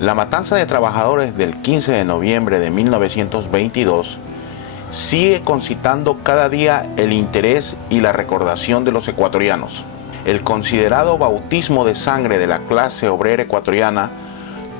La matanza de trabajadores del 15 de noviembre de 1922 sigue concitando cada día el interés y la recordación de los ecuatorianos. El considerado bautismo de sangre de la clase obrera ecuatoriana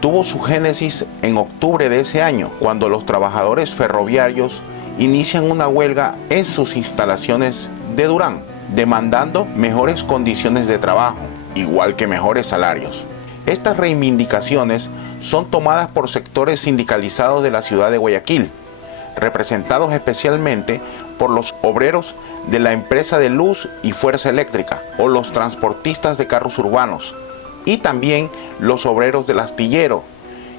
tuvo su génesis en octubre de ese año, cuando los trabajadores ferroviarios inician una huelga en sus instalaciones de Durán, demandando mejores condiciones de trabajo, igual que mejores salarios. Estas reivindicaciones son tomadas por sectores sindicalizados de la ciudad de Guayaquil, representados especialmente por los obreros de la empresa de luz y fuerza eléctrica o los transportistas de carros urbanos, y también los obreros del astillero,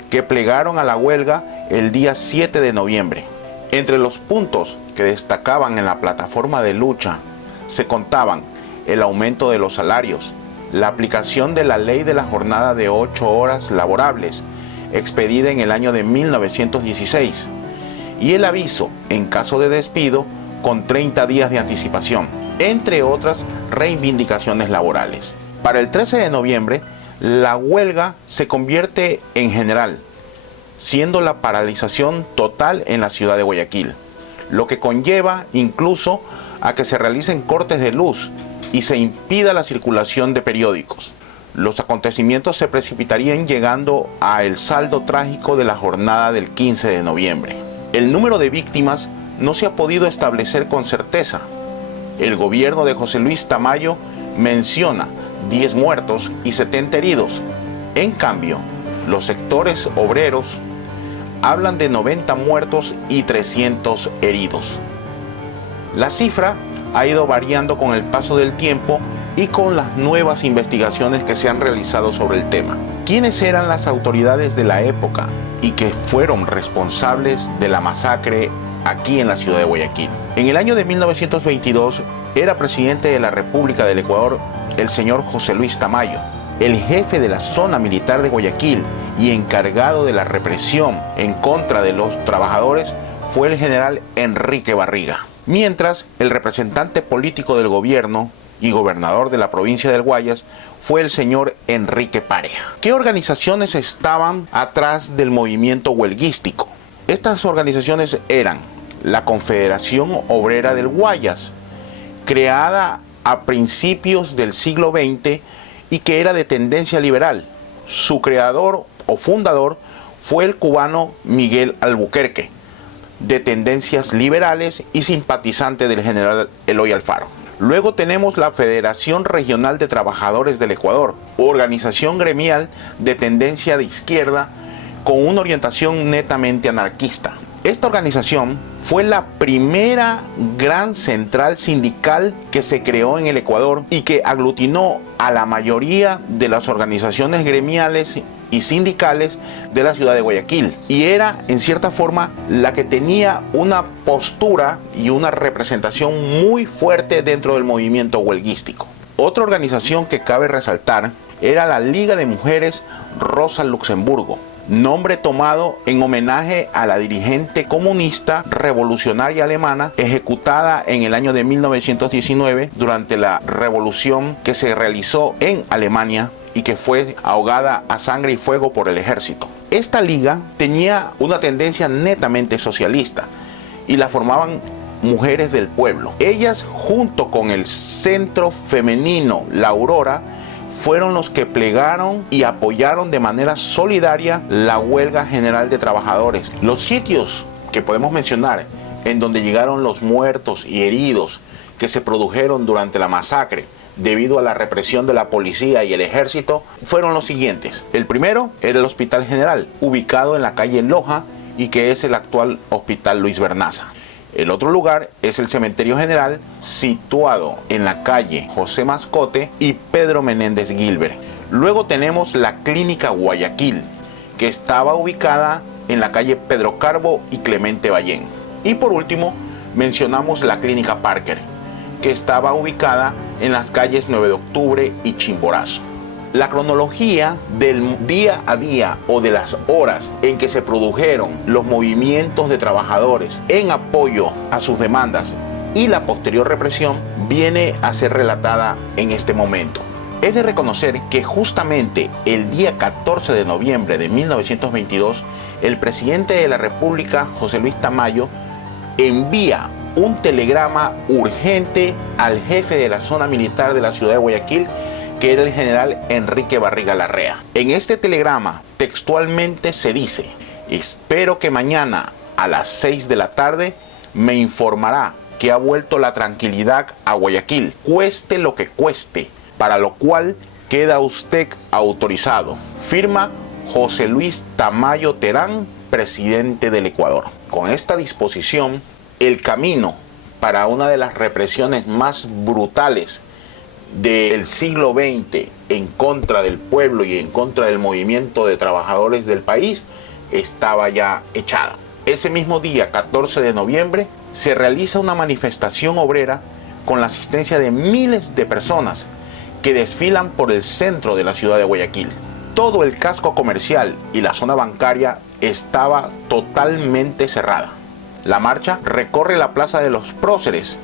que plegaron a la huelga el día 7 de noviembre. Entre los puntos que destacaban en la plataforma de lucha se contaban el aumento de los salarios, la aplicación de la ley de la jornada de 8 horas laborables, expedida en el año de 1916, y el aviso en caso de despido con 30 días de anticipación, entre otras reivindicaciones laborales. Para el 13 de noviembre, la huelga se convierte en general, siendo la paralización total en la ciudad de Guayaquil, lo que conlleva incluso a que se realicen cortes de luz y se impida la circulación de periódicos. Los acontecimientos se precipitarían llegando a el saldo trágico de la jornada del 15 de noviembre. El número de víctimas no se ha podido establecer con certeza. El gobierno de José Luis Tamayo menciona 10 muertos y 70 heridos. En cambio, los sectores obreros hablan de 90 muertos y 300 heridos. La cifra ha ido variando con el paso del tiempo y con las nuevas investigaciones que se han realizado sobre el tema. ¿Quiénes eran las autoridades de la época y que fueron responsables de la masacre aquí en la ciudad de Guayaquil? En el año de 1922 era presidente de la República del Ecuador el señor José Luis Tamayo. El jefe de la zona militar de Guayaquil y encargado de la represión en contra de los trabajadores fue el general Enrique Barriga. Mientras, el representante político del gobierno y gobernador de la provincia del Guayas fue el señor Enrique Parea. ¿Qué organizaciones estaban atrás del movimiento huelguístico? Estas organizaciones eran la Confederación Obrera del Guayas, creada a principios del siglo XX y que era de tendencia liberal. Su creador o fundador fue el cubano Miguel Albuquerque, de tendencias liberales y simpatizante del general Eloy Alfaro. Luego tenemos la Federación Regional de Trabajadores del Ecuador, organización gremial de tendencia de izquierda con una orientación netamente anarquista. Esta organización fue la primera gran central sindical que se creó en el Ecuador y que aglutinó a la mayoría de las organizaciones gremiales y sindicales de la ciudad de Guayaquil, y era en cierta forma la que tenía una postura y una representación muy fuerte dentro del movimiento huelguístico. Otra organización que cabe resaltar era la Liga de Mujeres Rosa Luxemburgo, nombre tomado en homenaje a la dirigente comunista revolucionaria alemana ejecutada en el año de 1919 durante la revolución que se realizó en Alemania y que fue ahogada a sangre y fuego por el ejército. Esta liga tenía una tendencia netamente socialista y la formaban mujeres del pueblo. Ellas, junto con el centro femenino La Aurora, fueron los que plegaron y apoyaron de manera solidaria la huelga general de trabajadores. Los sitios que podemos mencionar en donde llegaron los muertos y heridos que se produjeron durante la masacre debido a la represión de la policía y el ejército fueron los siguientes. El primero era el Hospital General, ubicado en la calle Loja y que es el actual Hospital Luis Bernaza. El otro lugar es el Cementerio General, situado en la calle José Mascote y Pedro Menéndez Gilbert. Luego tenemos la Clínica Guayaquil, que estaba ubicada en la calle Pedro Carbo y Clemente Ballén. Y por último, mencionamos la Clínica Parker, que estaba ubicada en las calles 9 de Octubre y Chimborazo. La cronología del día a día o de las horas en que se produjeron los movimientos de trabajadores en apoyo a sus demandas y la posterior represión viene a ser relatada en este momento. Es de reconocer que justamente el día 14 de noviembre de 1922, el presidente de la República, José Luis Tamayo, envía un telegrama urgente al jefe de la zona militar de la ciudad de Guayaquil, que era el general Enrique Barriga Larrea. En este telegrama textualmente se dice: espero que mañana a las 6 de la tarde me informará que ha vuelto la tranquilidad a Guayaquil, cueste lo que cueste, para lo cual queda usted autorizado. Firma José Luis Tamayo Terán, presidente del Ecuador. Con esta disposición, el camino para una de las represiones más brutales del siglo XX en contra del pueblo y en contra del movimiento de trabajadores del país estaba ya echada. Ese mismo día, 14 de noviembre, se realiza una manifestación obrera con la asistencia de miles de personas que desfilan por el centro de la ciudad de Guayaquil. Todo el casco comercial y la zona bancaria estaba totalmente cerrada. La marcha recorre la Plaza de los Próceres,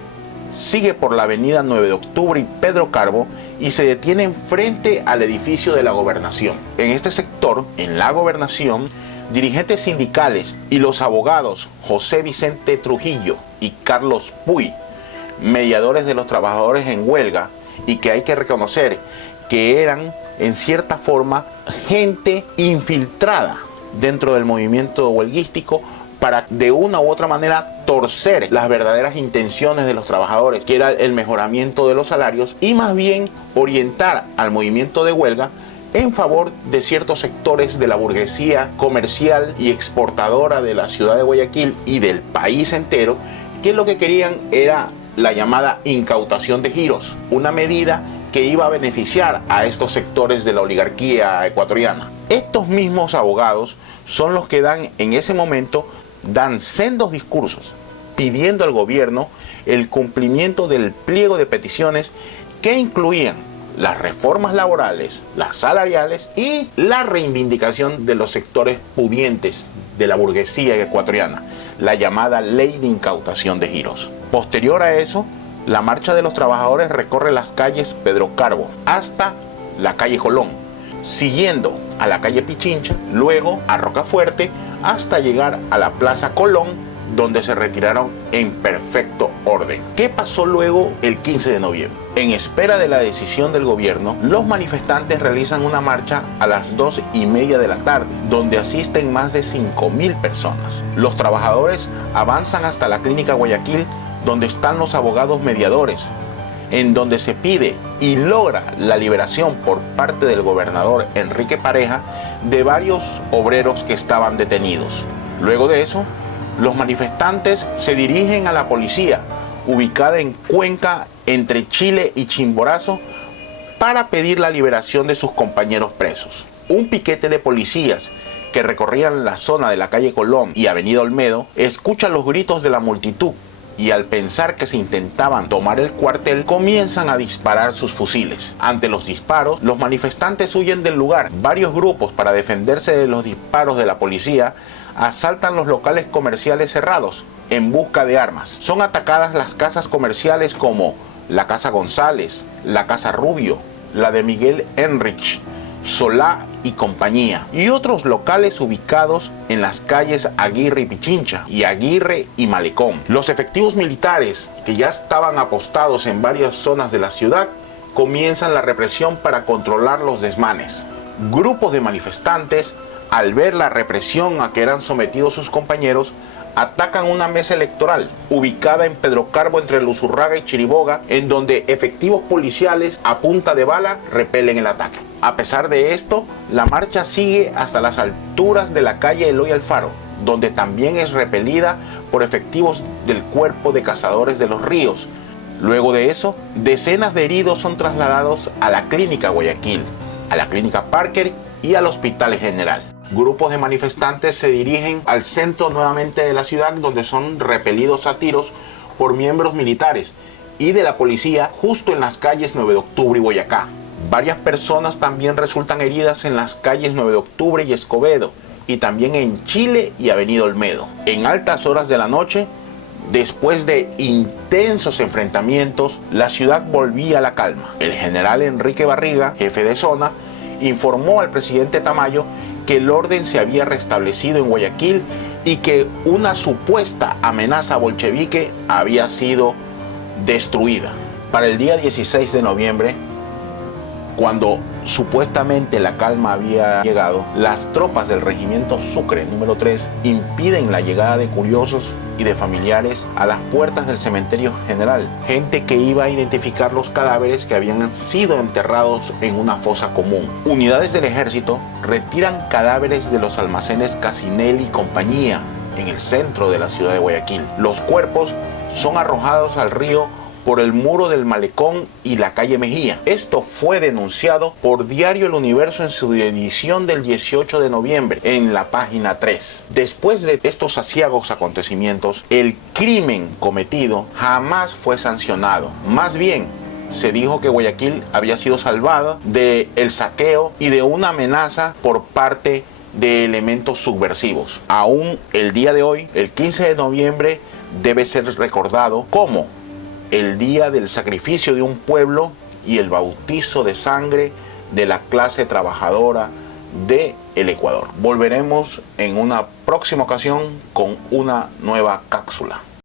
sigue por la avenida 9 de Octubre y Pedro Carbo y se detiene frente al edificio de la Gobernación. En este sector, en la Gobernación, dirigentes sindicales y los abogados José Vicente Trujillo y Carlos Puy, mediadores de los trabajadores en huelga, y que hay que reconocer que eran en cierta forma gente infiltrada dentro del movimiento huelguístico para de una u otra manera torcer las verdaderas intenciones de los trabajadores, que era el mejoramiento de los salarios, y más bien orientar al movimiento de huelga en favor de ciertos sectores de la burguesía comercial y exportadora de la ciudad de Guayaquil y del país entero, que lo que querían era la llamada incautación de giros, una medida que iba a beneficiar a estos sectores de la oligarquía ecuatoriana. Estos mismos abogados son los que en ese momento dan sendos discursos pidiendo al gobierno el cumplimiento del pliego de peticiones que incluían las reformas laborales, las salariales y la reivindicación de los sectores pudientes de la burguesía ecuatoriana, la llamada ley de incautación de giros. Posterior a eso, la marcha de los trabajadores recorre las calles Pedro Carbo hasta la calle Colón, siguiendo a la calle Pichincha, luego a Rocafuerte, hasta llegar a la Plaza Colón, donde se retiraron en perfecto orden. ¿Qué pasó luego el 15 de noviembre? En espera de la decisión del gobierno, los manifestantes realizan una marcha a las 2:30 de la tarde, donde asisten más de 5.000 personas. Los trabajadores avanzan hasta la Clínica Guayaquil, donde están los abogados mediadores, en donde se pide y logra la liberación por parte del gobernador Enrique Pareja de varios obreros que estaban detenidos. Luego de eso, los manifestantes se dirigen a la policía, ubicada en Cuenca, entre Chile y Chimborazo, para pedir la liberación de sus compañeros presos. Un piquete de policías que recorrían la zona de la calle Colón y avenida Olmedo escucha los gritos de la multitud, y al pensar que se intentaban tomar el cuartel, comienzan a disparar sus fusiles. Ante los disparos, los manifestantes huyen del lugar. Varios grupos, para defenderse de los disparos de la policía, asaltan los locales comerciales cerrados en busca de armas. Son atacadas las casas comerciales como la Casa González, la Casa Rubio, la de Miguel Enrich, Solá y compañía, y otros locales ubicados en las calles Aguirre y Pichincha, y Aguirre y Malecón. Los efectivos militares, que ya estaban apostados en varias zonas de la ciudad, comienzan la represión para controlar los desmanes. Grupos de manifestantes, al ver la represión a que eran sometidos sus compañeros, atacan una mesa electoral ubicada en Pedro Carbo entre Luzurraga y Chiriboga, en donde efectivos policiales a punta de bala repelen el ataque. A pesar de esto, la marcha sigue hasta las alturas de la calle Eloy Alfaro, donde también es repelida por efectivos del Cuerpo de Cazadores de los Ríos. Luego de eso, decenas de heridos son trasladados a la Clínica Guayaquil, a la Clínica Parker y al Hospital General. Grupos de manifestantes se dirigen al centro nuevamente de la ciudad, donde son repelidos a tiros por miembros militares y de la policía justo en las calles 9 de Octubre y Boyacá. Varias personas también resultan heridas en las calles 9 de Octubre y Escobedo, y también en Chile y Avenida Olmedo. En altas horas de la noche, Después de intensos enfrentamientos, la ciudad volvía a la calma. El general Enrique Barriga, jefe de zona, informó al presidente Tamayo que el orden se había restablecido en Guayaquil y que una supuesta amenaza bolchevique había sido destruida. Para el día 16 de noviembre, cuando supuestamente la calma había llegado, las tropas del regimiento Sucre número 3 impiden la llegada de curiosos y de familiares a las puertas del cementerio general, gente que iba a identificar los cadáveres que habían sido enterrados en una fosa común. Unidades del ejército retiran cadáveres de los almacenes Casinelli y compañía en el centro de la ciudad de Guayaquil. Los cuerpos son arrojados al río por el muro del Malecón y la calle Mejía. Esto fue denunciado por Diario El Universo en su edición del 18 de noviembre, en la página 3. Después de estos aciagos acontecimientos, el crimen cometido jamás fue sancionado. Más bien, se dijo que Guayaquil había sido salvada del saqueo y de una amenaza por parte de elementos subversivos. Aún el día de hoy, el 15 de noviembre, debe ser recordado como el día del sacrificio de un pueblo y el bautizo de sangre de la clase trabajadora del Ecuador. Volveremos en una próxima ocasión con una nueva cápsula.